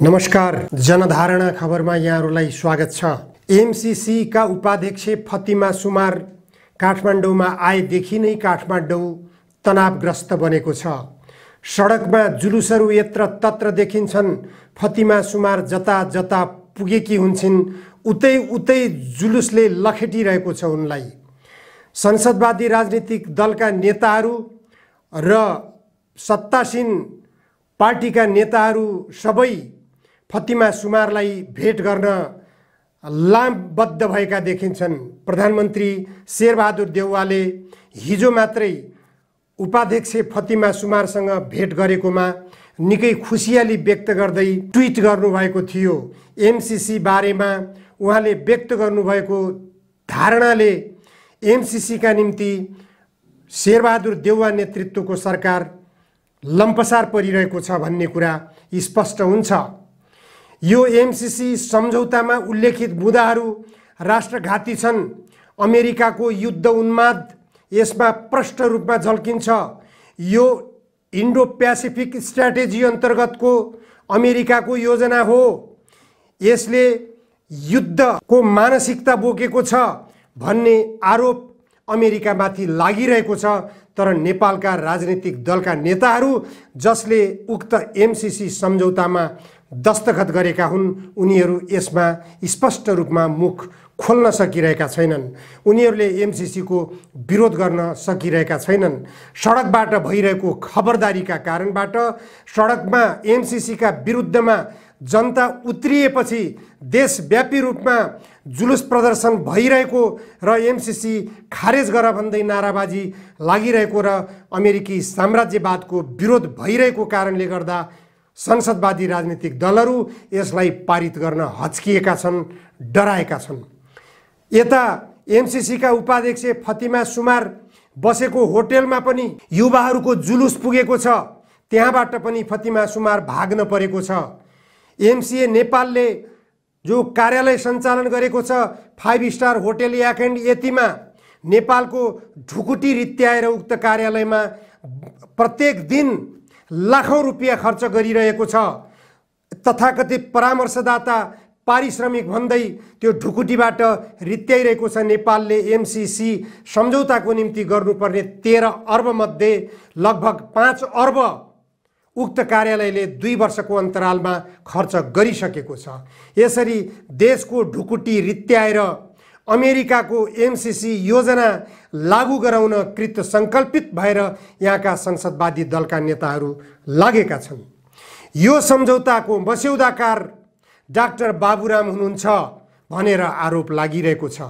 नमस्कार, जनधारणा खबरमा यहाँहरूलाई स्वागत छ। एमसीसी का उपाध्यक्ष फतिमा सुमार काठमाडौँमा आएदेखि नै काठमाडौँ तनावग्रस्त बनेको छ। सडकमा जुलुसहरू यत्र तत्र देखिन्छन्। फतिमा सुमार जता जता पुगेकी हुन्छन्, उतै उतै जुलुसले लखेटिरहेको छ उनलाई। संसदवादी राजनीतिक दलका नेताहरू र सत्तासीन पार्टीका नेताहरू सबै फतिमा सुमारलाई भेट गर्न लामबद्ध भएका देखिन्छन्। प्रधानमन्त्री शेरबहादुर देउवाले हिजो मात्रै उपाध्यक्ष फतिमा सुमारसँग भेट गरेकोमा निकै खुसियाली व्यक्त गर्दै ट्विट गर्नुभएको थियो। एमसीसी बारेमा उहाँले व्यक्त गर्नुभएको धारणाले एमसीसी का निम्ति शेरबहादुर देउवा नेतृत्वको सरकार लम्पसार परिरहेको छ भन्ने कुरा स्पष्ट हुन्छ। यो एमसीसी सम्झौतामा उल्लेखित मुद्दाहरू राष्ट्रघाती छन्। अमेरिकाको युद्ध उन्माद यसमा प्रष्ट रूपमा झल्किन्छ। यो इन्डो प्यासिफिक स्ट्र्याटेजी अन्तर्गतको अमेरिकाको योजना हो। यसले युद्धको मानसिकता बोकेको छ भन्ने आरोप अमेरिकामाथि लागिरहेको छ। तर नेपालका राजनीतिक दलका नेताहरू जसले उक्त एमसीसी सम्झौतामा दस्तखत गरेका हुन्, उनीहरू यसमा स्पष्ट रूपमा मुख खोल्न सकिरहेका छैनन्। उनीहरूले एमसीसी को विरोध गर्न सकिरहेका छैनन्। सडकबाट भइरहेको खबरदारीका कारणबाट सडकमा एमसीसी का विरुद्धमा जनता उत्रिएपछि देशव्यापी रूपमा जुलुस प्रदर्शन भइरहेको र एमसीसी खारेज गर भन्दै नाराबाजी लागिरहेको र अमेरिकी साम्राज्यवादको विरोध भइरहेको कारणले गर्दा संसदवादी राजनीतिक दलहरू यसलाई पारित गर्न हच्किएका छन्, डराएका छन्। यता एमसीसी का उपाध्यक्ष फतिमा सुमार बसेको होटेलमा पनि युवाहरूको जुलुस पुगेको छ। त्यहाँबाट पनि फतिमा सुमार भाग्न परेको छ। एमसीए नेपालले जो कार्यालय सञ्चालन गरेको छ 5 स्टार होटेल याक एन्ड यतिमा नेपालको ढुकुटी रित्याएर उक्त कार्यालयमा प्रत्येक दिन लाखौं रुपियाँ खर्च गरिरहेको छ। तथाकथित परामर्शदाता पारिश्रमिक भन्दै त्यो ढुकुटीबाट रित्याइरहेको छ। नेपालले एमसीसी सम्झौताको निम्ति गर्नुपर्ने 13 अर्ब मध्ये लगभग 5 अर्ब उक्त कार्यालयले 2 वर्षको अन्तरालमा खर्च गरिसकेको छ। यसरी देशको ढुकुटी रित्याएर अमेरिकाको एमसीसी योजना लागू गराउन कृत संकल्पित भएर यहाँका संसदवादी दलका नेताहरू लागेका छन्। यो सम्झौताको मस्यौदाकार डाक्टर बाबुराम हुनुहुन्छ भनेर आरोप लागिरहेको छ।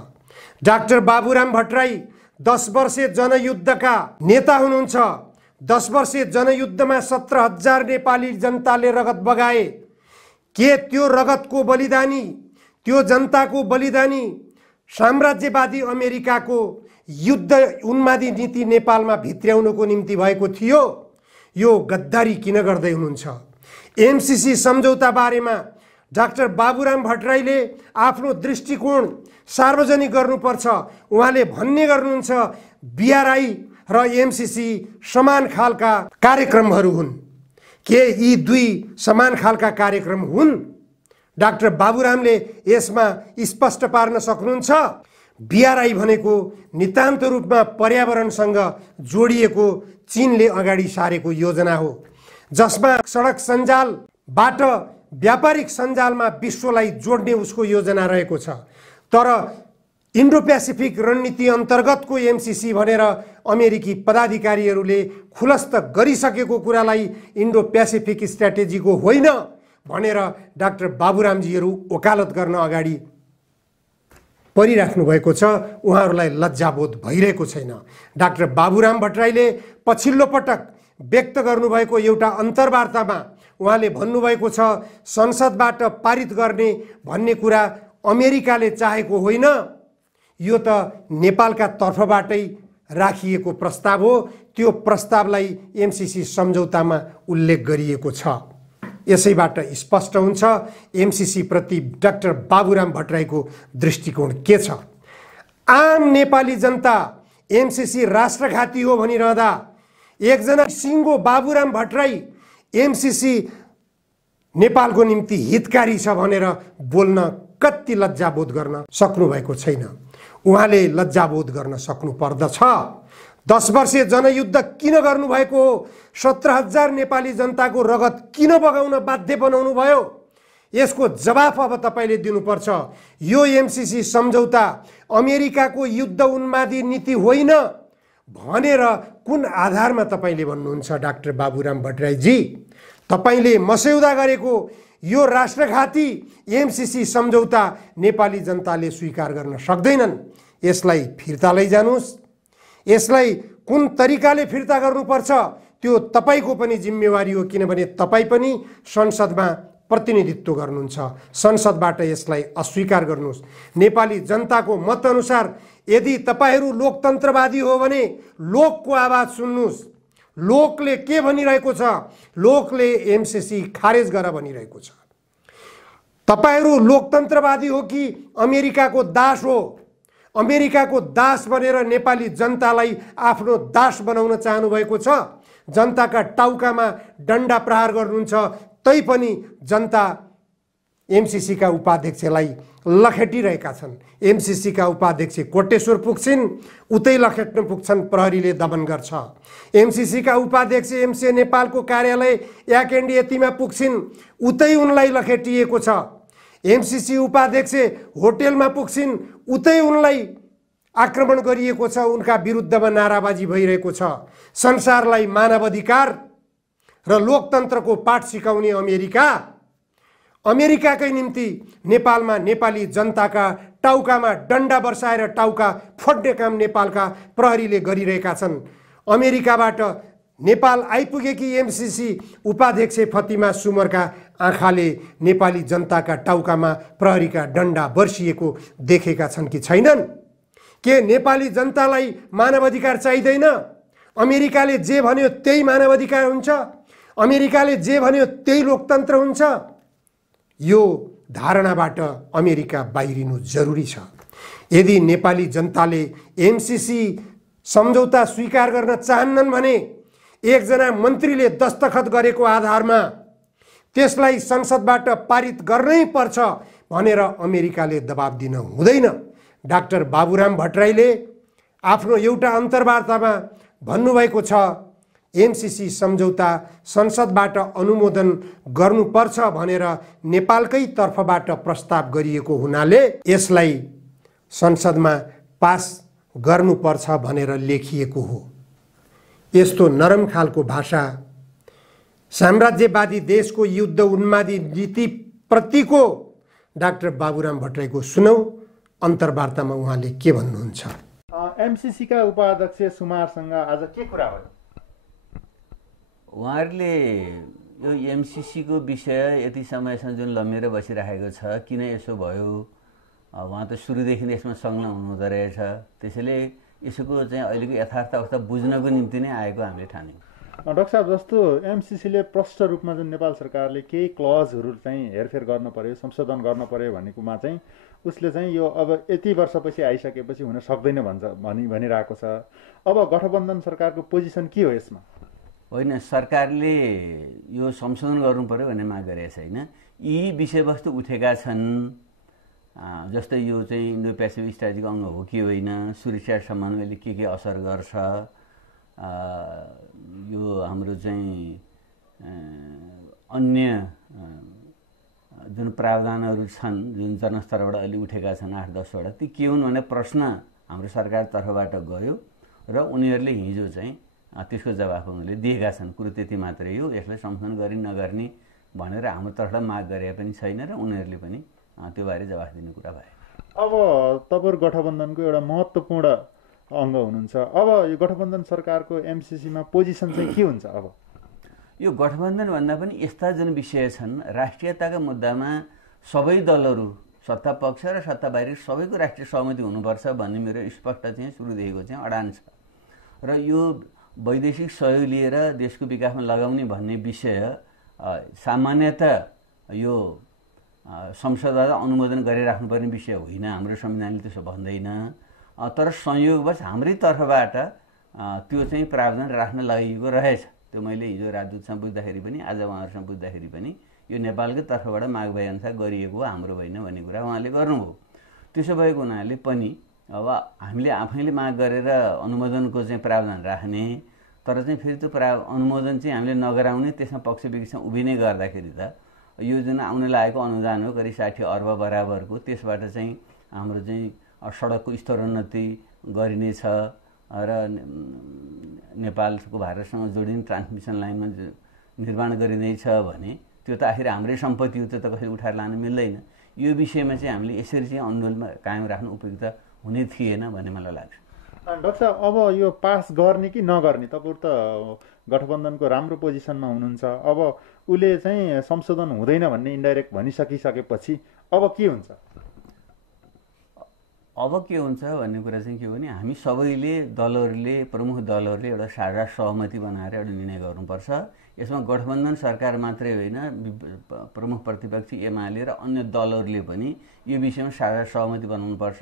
डाक्टर बाबुराम भट्टराई 10 वर्षे जनयुद्धका नेता हुनुहुन्छ। 10 वर्षे जनयुद्धमा 17,000 नेपाली जनताले रगत बगाए। के त्यो रगतको बलिदानी, त्यो जनताको बलिदानी साम्राज्यवादी अमेरिकाको युद्ध उन्मादी नीति नेपालमा भित्र्याउनको निम्ति भएको थियो? यो गद्दारी किन गर्दै हुनुहुन्छ? एमसीसी सम्झौता बारेमा डाक्टर बाबुराम भट्टराईले आफ्नो दृष्टिकोण सार्वजनिक गर्नुपर्छ। उहाँले भन्ने गर्नुहुन्छ बीआरआई र एमसीसी समान खालका कार्यक्रमहरू हुन्। के यी दुई समान खालका कार्यक्रम हुन्? डाक्टर बाबुरामले यसमा स्पष्ट पार्न सक्नुहुन्छ? बीआरआई भनेको नितान्त रूपमा पर्यावरणसँग जोडिएको चीनले अगाडि सारेको योजना हो, जसमा सडक सञ्जालबाट व्यापारिक सञ्जालमा विश्वलाई जोड्ने उसको योजना रहेको छ। तर इन्डो प्यासिफिक रणनीति अन्तर्गतको एमसीसी भनेर अमेरिकी पदाधिकारीहरूले खुलस्त गरिसकेको कुरालाई इन्डो प्यासिफिक स्ट्र्याटेजीको होइन भनेर डाक्टर बाबुरामजीहरू वकालत गर्न अगाडि परिराख्नु भएको छ। उहाँहरूलाई लज्जाबोध भइरहेको छैन। डाक्टर बाबुराम भट्टराईले पछिल्लो पटक व्यक्त गर्नुभएको एउटा अन्तर्वार्तामा उहाँले भन्नुभएको छ संसदबाट पारित गर्ने भन्ने कुरा अमेरिकाले चाहेको होइन, यो त नेपालका तर्फबाटै राखिएको प्रस्ताव हो। त्यो प्रस्तावलाई एमसीसी सम्झौतामा उल्लेख गरिएको छ। यसैबाट स्पष्ट हुन्छ एमसीसी प्रति डाक्टर बाबुराम भट्टराईको दृष्टिकोण के छ। आम नेपाली जनता एमसीसी राष्ट्रघाती हो भनिरहँदा एकजना सिङ्गो बाबुराम भट्टराई एमसीसी नेपालको निम्ति हितकारी छ भनेर बोल्न कति लज्जाबोध गर्न सक्नुभएको छैन। उहाँले लज्जाबोध गर्न सक्नु पर्दछ। 10 वर्षे जनयुद्ध किन गर्नुभएको हो? 17,000 नेपाली जनताको रगत किन बगाउन बाध्य बनाउनु भयो? यसको जवाफ अब तपाईले दिनुपर्छ। यो एमसीसी सम्झौता अमेरिकाको युद्ध उन्मादी नीति होइन भनेर कुन आधारमा तपाईले भन्नुहुन्छ डाक्टर बाबुराम भट्टराईजी? तपाईले मस्यौदा गरेको यो राष्ट्रघाती एमसीसी सम्झौता नेपाली जनताले स्वीकार गर्न सक्दैनन्। यसलाई फिर्ता लैजानुस्। यसलाई कुन तरिकाले फिर्ता गर्नुपर्छ त्यो तपाईको पनि जिम्मेवारी हो, किनभने तपाई पनि संसदमा प्रतिनिधित्व गर्नुहुन्छ। संसदबाट यसलाई अस्वीकार गर्नुहोस्। नेपाली जनताको मत अनुसार यदि तपाईहरू लोकतन्त्रवादी हो भने लोकको आवाज सुन्नुहोस्। लोकले के भनिरहेको छ? लोकले एमसीसी खारेज गर भनिरहेको छ। तपाईहरू लोकतन्त्रवादी हो कि अमेरिकाको दास हो? अमेरिकाको दास बनेर नेपाली जनतालाई आफ्नो दास बनाउन चाहनु भएको छ। जनताका टाउकामा डन्डा प्रहार गर्नुहुन्छ, तैपनि जनता एमसीसी का उपाध्यक्षलाई लखेटिरहेका छन्। एमसीसी का उपाध्यक्ष कोटेश्वर पुग्छिन्, उतै लखेट्न पुग्छन्, प्रहरीले दमन गर्छ। एमसीसी का उपाध्यक्ष एमसीए नेपालको कार्यालय याकेन्डी यतिमा पुग्छिन्, उतै उनलाई लखेटिएको छ। एमसीसी उपाध्यक्ष होटेलमा पुग्छिन्, उतै उनलाई आक्रमण गरिएको छ, उनका विरुद्धमा नाराबाजी भइरहेको छ। संसारलाई मानवाधिकार र लोकतन्त्रको पाठ सिकाउने अमेरिकाकै निम्ति नेपालमा नेपाली जनताका टाउकामा डन्डा बर्साएर टाउका फोड्ने काम नेपालका प्रहरीले गरिरहेका छन्। अमेरिकाबाट नेपाल आइपुगेकी एमसीसी उपाध्यक्ष फतिमा सुमरका आँखाले नेपाली जनताका टाउकामा प्रहरीका डन्डा बर्सिएको देखेका छन् कि छैनन्? के नेपाली जनतालाई मानवाधिकार चाहिँदैन? अमेरिकाले जे भन्यो त्यही मानवाधिकार हुन्छ? अमेरिकाले जे भन्यो त्यही लोकतन्त्र हुन्छ? यो धारणाबाट अमेरिका बाहिरिनु जरुरी छ। यदि नेपाली जनताले एमसीसी सम्झौता स्वीकार गर्न चाहन्नन् भने एकजना मन्त्रीले दस्तखत गरेको आधारमा त्यसलाई संसदबाट पारित गर्नै पर्छ भनेर अमेरिकाले दबाब दिन हुँदैन। डाक्टर बाबुराम भट्टराईले आफ्नो एउटा अन्तर्वार्तामा भन्नुभएको छ, एमसीसी सम्झौता संसदबाट अनुमोदन गर्नुपर्छ भनेर नेपालकै तर्फबाट प्रस्ताव गरिएको हुनाले यसलाई संसदमा पास गर्नुपर्छ भनेर लेखिएको हो। यस्तो नरम खालको भाषा साम्राज्यवादी देशको युद्ध उन्मादी नीति प्रतिको डाक्टर बाबुराम भट्टराईको सुनौ। अन्तर्वार्तामा उहाँले के भन्नुहुन्छ? एमसीसी का उपाध्यक्ष सुमारसँग आज के कुरा भयो? उहाँहरूले यो एमसीसी को विषय यति समयसम्म जुन लम्बिएर बसिरहेको छ, किन यसो भयो? उहाँ त सुरुदेखि नै यसमा संलग्न हुनुहुँदो रहेछ। त्यसैले यसको चाहिँ अहिलेको यथार्थ अवस्था बुझ्नको निम्ति नै आएको हामीले ठान्यौँ। डाक्टर साहब, जस्तो एमसीसीले प्रष्ट रूपमा जुन नेपाल सरकारले केही क्लजहरू चाहिँ हेरफेर गर्न पर्यो, संशोधन गर्न पर्यो भनेकोमा चाहिँ उसले चाहिँ यो अब यति वर्षपछि आइसकेपछि हुन सक्दैन भनिरहेको छ। अब गठबन्धन सरकारको पोजिसन के हो यसमा? होइन, सरकारले यो संशोधन गर्नु पर्यो भन्ने माग गरेको छैन। यी विषयवस्तु उठेका छन्, जस्तै यो चाहिँ इन्डो पेसिफिक स्ट्राटेजिक अङ्ग हो कि होइन, सुरक्षा सम्बन्धले के असर गर्छ, यो हाम्रो चाहिँ अन्य जुन प्रावधानहरू छन् जुन जनस्तरबाट अहिले उठेका छन् 8-10 वटा, ती के हुन् भन्ने प्रश्न हाम्रो सरकार तर्फबाट गयो र उनीहरूले हिजो चाहिँ त्यसको जवाफ उनीहरूले दिएका छन्। कुरो त्यति मात्रै हो। यसलाई संशोधन गर्ने नगर्ने भनेर हाम्रो तर्फबाट माग गरे पनि छैन र उनीहरूले पनि त्यो बारे जवाफ दिने कुरा भयो। अब तपाईहरु गठबन्धनको एउटा महत्त्वपूर्ण अङ्ग हुनुहुन्छ। अब यो गठबन्धन सरकारको एमसीसीमा पोजिसन चाहिँ के हुन्छ? अब यो गठबन्धन भन्दा पनि यस्ता जुन विषय छन् राष्ट्रियताका मुद्दामा सबै दलहरू सत्ता पक्ष र सत्ता बाहिर सबैको राष्ट्रिय सहमति हुनुपर्छ भन्ने मेरो स्पष्ट चाहिँ सुरुदेखिको चाहिँ अडान छ र यो वैदेशिक सहयोग लिएर देशको विकासमा लगाउने भन्ने विषय सामान्यतः यो संसदबाट अनुमोदन गरिराख्नुपर्ने विषय होइन। हाम्रो संविधानले त्यसो भन्दैन। तर संयोगवश हाम्रै तर्फबाट त्यो चाहिँ प्रावधान राख्न लागि रहेछ। त्यो मैले हिजो राजदूतसँग बुझ्दाखेरि पनि आज उहाँहरूसँग बुझ्दाखेरि पनि यो नेपालकै तर्फबाट माग भएअनुसार गरिएको हो, हाम्रो होइन भन्ने कुरा उहाँले गर्नुभयो। त्यसो भएको हुनाले पनि अब हामीले आफैले माग गरेर अनुमोदनको चाहिँ प्रावधान राख्ने, तर चाहिँ फेरि त्यो अनुमोदन चाहिँ हामीले नगराउने, त्यसमा पक्ष विपक्षमा उभिने गर्दाखेरि त यो जुन आउन लागेको अनुदान हो करिब 60 अर्ब बराबरको, त्यसबाट चाहिँ हाम्रो चाहिँ सडकको स्तरोन्नति गरिनेछ र नेपालको भारतसँग जोडिने ट्रान्समिसन लाइनमा निर्माण गरिँदैछ भने त्यो त आखिर हाम्रै सम्पत्ति हो, त्यो त कसैले उठाएर लान मिल्दैन। यो विषयमा चाहिँ हामीले यसरी चाहिँ आन्दोलनमा कायम राख्नु उपयुक्त हुने थिएन भन्ने मलाई लाग्छ। डाक्टर साहब, अब यो पास गर्ने कि नगर्ने, तपाईँहरू त गठबन्धनको राम्रो पोजिसनमा हुनुहुन्छ, अब उसले चाहिँ संशोधन हुँदैन भन्ने इन्डाइरेक्ट भनिसकिसकेपछि अब के हुन्छ? अब के हुन्छ भन्ने कुरा चाहिँ के हो भने हामी सबैले दलहरूले, प्रमुख दलहरूले एउटा साझा सहमति बनाएर एउटा निर्णय गर्नुपर्छ। यसमा गठबन्धन सरकार मात्रै होइन, प्रमुख प्रतिपक्षी एमाले र अन्य दलहरूले पनि यो विषयमा साझा सहमति बनाउनुपर्छ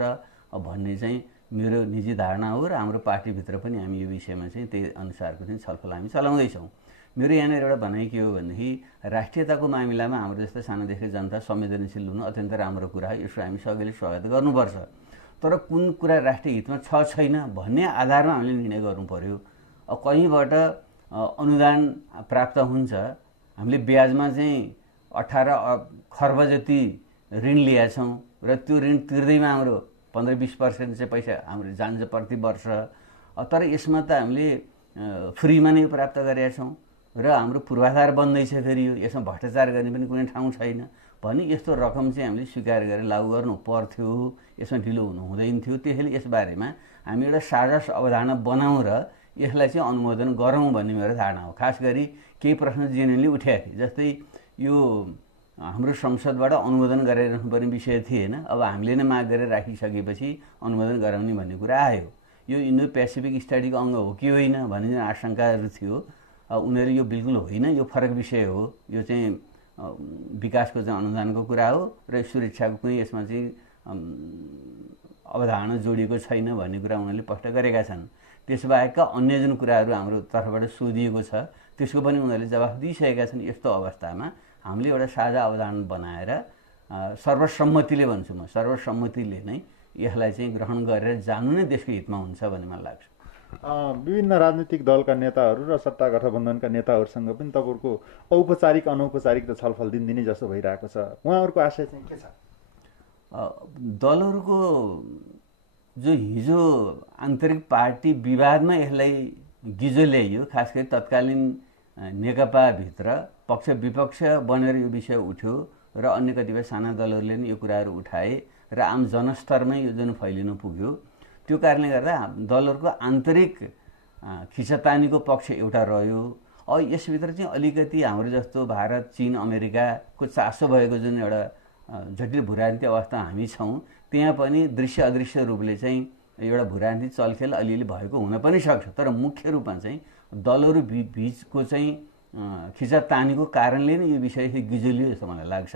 भन्ने चाहिँ मेरो निजी धारणा हो र हाम्रो पार्टीभित्र पनि हामी यो विषयमा चाहिँ त्यही अनुसारको चाहिँ छलफल हामी चलाउँदैछौँ। मेरो यहाँनिर एउटा भनाइ के हो भनेदेखि राष्ट्रियताको मामिलामा हाम्रो जस्तो सानोदेखि जनता संवेदनशील हुनु अत्यन्त राम्रो कुरा हो, यसको हामी सबैले स्वागत गर्नुपर्छ। तर कुन कुरा राष्ट्रिय हितमा छ छैन भन्ने आधारमा हामीले निर्णय गर्नु पर्यो। कहीँबाट अनुदान प्राप्त हुन्छ, हामीले ब्याजमा चाहिँ 18 खर्ब जति ऋण लिएका छौँ र त्यो ऋण तिर्दैमा हाम्रो 15-20% चाहिँ पैसा हाम्रो जान्छ प्रति वर्ष। तर यसमा त हामीले फ्रीमा नै प्राप्त गरेका छौँ र हाम्रो पूर्वाधार बन्दैछ फेरि यो, यसमा भ्रष्टाचार गर्ने पनि कुनै ठाउँ छैन भने यस्तो रकम चाहिँ हामीले स्वीकार गरेर लागू गर्नु पर्थ्यो, यसमा ढिलो हुनु हुँदैन थियो। त्यसैले यसबारेमा हामी एउटा साझा अवधारणा बनाउँ र यसलाई चाहिँ अनुमोदन गरौँ भन्ने मेरो धारणा हो। खास गरी केही प्रश्न जेन्युनली उठेका थिए, जस्तै यो हाम्रो संसदबाट अनुमोदन गराइराख्नुपर्ने विषय थिएन, अब हामीले नै माग गरेर राखिसकेपछि अनुमोदन गराउने भन्ने कुरा आयो। यो इन्डो पेसिफिक स्टडीको अङ्ग हो कि होइन भन्ने जुन आशंकाहरू थियो, उनीहरू यो बिल्कुल होइन, यो फरक विषय हो, यो चाहिँ विकासको चाहिँ अनुदानको कुरा हो र सुरक्षाको कुनै यसमा चाहिँ अवधारणा जोडिएको छैन भन्ने कुरा उनीहरूले स्पष्ट गरेका छन्। त्यसबाहेकका अन्य जुन कुराहरू हाम्रो तर्फबाट सोधिएको छ त्यसको पनि उनीहरूले जवाफ दिइसकेका छन्। यस्तो अवस्थामा हामीले एउटा साझा अवधारणा बनाएर सर्वसम्मतिले भन्छु म, सर्वसम्मतिले नै यसलाई चाहिँ ग्रहण गरेर जानु नै देशको हितमा हुन्छ भन्ने मलाई लाग्छ। विभिन्न राजनीतिक दलका नेताहरू र सत्ता गठबन्धनका नेताहरूसँग पनि तपाईँहरूको औपचारिक अनौपचारिक त छलफल दिनदिनै जसो भइरहेको छ, उहाँहरूको आशय चाहिँ के छ? दलहरूको जो हिजो आन्तरिक पार्टी विवादमा यसलाई गिजो ल्याइयो, खास गरी तत्कालीन नेकपाभित्र पक्ष विपक्ष बनेर यो विषय उठ्यो र अन्य कतिपय साना दलहरूले नि यो कुराहरू उठाए र आम जनस्तरमै यो जुन फैलिन पुग्यो। त्यो कारणले गर्दा दलहरूको आन्तरिक खिचतानीको पक्ष एउटा रह्यो। यसभित्र चाहिँ अलिकति हाम्रो जस्तो भारत, चीन, अमेरिकाको चासो भएको जुन एउटा जटिल भूराजनीतिक अवस्था हामी छौँ, त्यहाँ पनि दृश्य अदृश्य रूपले चाहिँ एउटा भूराजनीतिक चलखेल अलिअलि भएको हुन पनि सक्छ। तर मुख्य रूपमा चाहिँ दलहरू बिचको चाहिँ खिचतानीको कारणले नै यो विषय गिजोलियो जस्तो मलाई लाग्छ।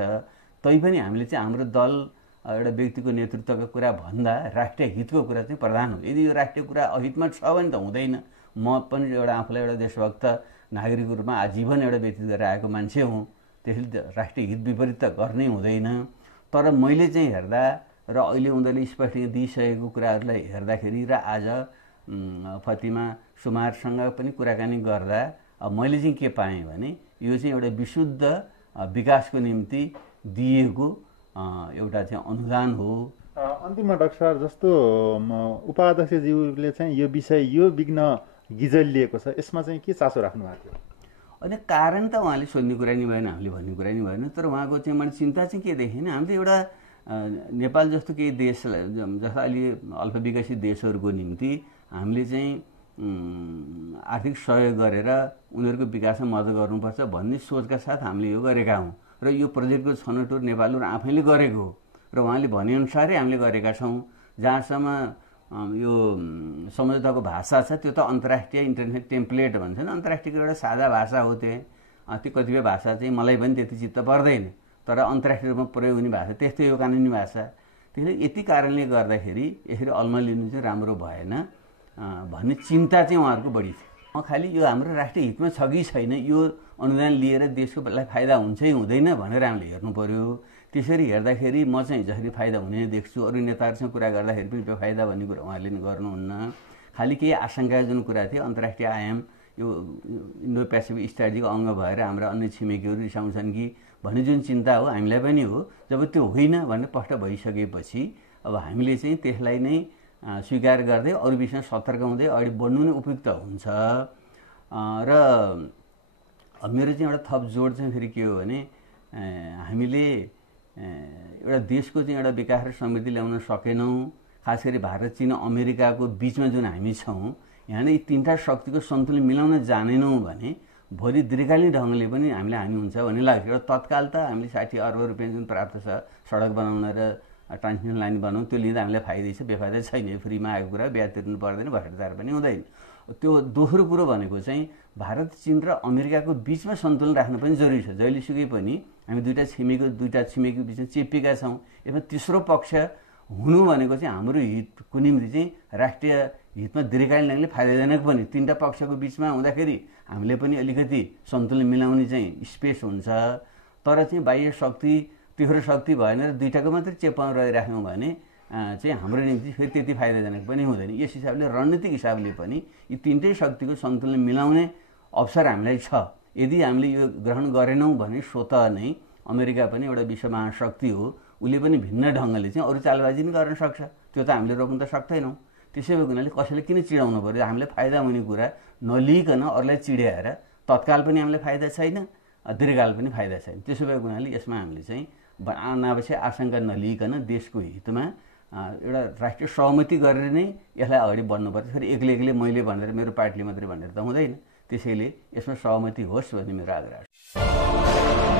तैपनि हामीले चाहिँ हाम्रो दल एउटा व्यक्तिको नेतृत्वको कुरा भन्दा राष्ट्रिय हितको कुरा चाहिँ प्रधान हो। यदि यो राष्ट्रिय कुरा अहितमा छ भने त हुँदैन। म पनि एउटा आफूलाई एउटा देशभक्त नागरिकको रूपमा आजीवन एउटा व्यतीत गरेर आएको मान्छे हुँ, त्यसैले राष्ट्रिय हित विपरीत त गर्नै हुँदैन। तर मैले चाहिँ हेर्दा र अहिले उनीहरूले स्पष्ट दिइसकेको कुराहरूलाई हेर्दाखेरि र आज फतिमा सुमारसँग पनि कुराकानी गर्दा मैले चाहिँ के पाएँ भने यो चाहिँ एउटा विशुद्ध विकासको निम्ति दिएको एउटा चाहिँ अनुदान हो। अन्तिममा डाक्टर साहब, जस्तो उपाध्यक्षज्यूले चाहिँ यो विषय यो विघ्न गिजलिएको छ, यसमा चाहिँ के चासो राख्नु भएको थियो? अनि कारण त उहाँले सोध्ने कुरा नि भएन, हामीले भन्ने कुरा नि भएन। तर उहाँको चाहिँ मैले चिन्ता चाहिँ के देखेँ, हामीले एउटा नेपाल जस्तो केही देशलाई जस्ता अलि अल्प विकसित देशहरूको निम्ति हामीले चाहिँ आर्थिक सहयोग गरेर उनीहरूको विकासमा मद्दत गर्नुपर्छ भन्ने सोचका साथ हामीले यो गरेका हौँ र यो प्रोजेक्टको छनौट नेपालले आफैले गरेको हो र उहाँले भनेअनुसारै हामीले गरेका छौँ। जहाँसम्म यो सम्झौताको भाषा छ त्यो त अन्तर्राष्ट्रिय इन्टरनेट टेम्प्लेट भन्छ नि, अन्तर्राष्ट्रियको एउटा साझा भाषा हो। त्यो कतिपय भाषा चाहिँ मलाई पनि त्यति चित्त पर्दैन, तर अन्तर्राष्ट्रिय रूपमा प्रयोग हुने भाषा त्यस्तै हो, कानुनी भाषा। त्यसले यति कारणले गर्दाखेरि यसरी अल्मलिनु चाहिँ राम्रो भएन भन्ने चिन्ता चाहिँ उहाँहरूको बढी थियो। खालि यो हाम्रो राष्ट्रिय हितमा छ कि छैन, यो अनुदान लिएर देशको फाइदा हुन्छ कि हुँदैन भनेर हामीले हेर्नु पर्यो। त्यसरी हेर्दाखेरि म चाहिँ जसरी फाइदा हुने देख्छु, अरू नेताहरूसँग कुरा गर्दाखेरि पनि बेफाइदा भन्ने कुरा उहाँले नि गर्नुहुन्न। खालि केही आशंका जुन कुरा थियो, अन्तर्राष्ट्रिय आयाम यो इन्डो पेसिफिक स्ट्राटेजीको अङ्ग भएर हाम्रा अन्य छिमेकीहरू रिसाउँछन् कि भन्ने जुन चिन्ता हो हामीलाई पनि हो। जब त्यो होइन भनेर स्पष्ट भइसकेपछि अब हामीले चाहिँ त्यसलाई नै स्वीकार गर्दै अरू विषयमा सतर्क हुँदै अगाडि बढ्नु नै उपयुक्त हुन्छ। र मेरो चाहिँ एउटा थप जोड चाहिँ फेरि के हो भने हामीले एउटा देशको चाहिँ एउटा विकास र समृद्धि ल्याउन सकेनौँ। खास गरी भारत, चीन, अमेरिकाको बिचमा जुन हामी छौँ, यहाँ नै तीनटा शक्तिको सन्तुलन मिलाउन जानेनौँ भने भोलि दीर्घकालीन ढङ्गले पनि हामीलाई हानि हुन्छ भन्ने लाग्छ। एउटा तत्काल त हामीले 60 अर्ब रुपियाँ जुन प्राप्त छ सडक बनाउन र ट्रान्समिसन लाइन बनाउँ, त्यो लिँदा हामीलाई फाइदै छ, बेफाइदा छैन। फ्रीमा आएको कुरा ब्याज तिर्नु पर्दैन, भ्रष्टाचार पनि हुँदैन। त्यो दोस्रो कुरो भनेको चाहिँ भारत, चीन र अमेरिकाको बिचमा सन्तुलन राख्न पनि जरुरी छ। जहिलेसुकै पनि हामी दुईटा छिमेकीको बिचमा चेपिएका छौँ। यसमा तेस्रो पक्ष हुनु भनेको चाहिँ हाम्रो हितको निम्ति चाहिँ राष्ट्रिय हितमा दीर्घकालीन ढङ्गले फाइदाजनक पनि। तीनटा पक्षको बिचमा हुँदाखेरि हामीले पनि अलिकति सन्तुलन मिलाउने चाहिँ स्पेस हुन्छ। तर चाहिँ बाह्य शक्ति, तेस्रो शक्ति भएन र दुईटाको मात्रै चेपाउन रहिराख्यौँ भने चाहिँ हाम्रो निम्ति फेरि त्यति फाइदाजनक पनि हुँदैन। यस हिसाबले रणनीतिक हिसाबले पनि यी तीनटै शक्तिको सन्तुलन मिलाउने अवसर हामीलाई छ। यदि हामीले यो ग्रहण गरेनौँ भने स्वतः नै अमेरिका पनि एउटा विश्व महाशक्ति हो, उसले पनि भिन्न ढङ्गले चाहिँ अरू चालबाजी पनि गर्न सक्छ। त्यो त हामीले रोक्न त सक्दैनौँ। त्यसै भएको हुनाले कसैले किन चिडाउनु पर्यो? हामीलाई फाइदा हुने कुरा नलिकन अरूलाई चिड्याएर तत्काल पनि हामीलाई फाइदा छैन, दीर्घकाल पनि फाइदा छैन। त्यसो भएको हुनाले यसमा हामीले चाहिँ अनावश्यक आशंका नलिकन देशको हितमा एउटा राष्ट्रिय सहमति गरेर नै यसलाई अगाडि बढ्नुपर्छ। फेरि एक्लै मैले भनेर, मेरो पार्टीले मात्रै भनेर त हुँदैन। त्यसैले यसमा सहमति होस् भन्ने मेरो आग्रह छ।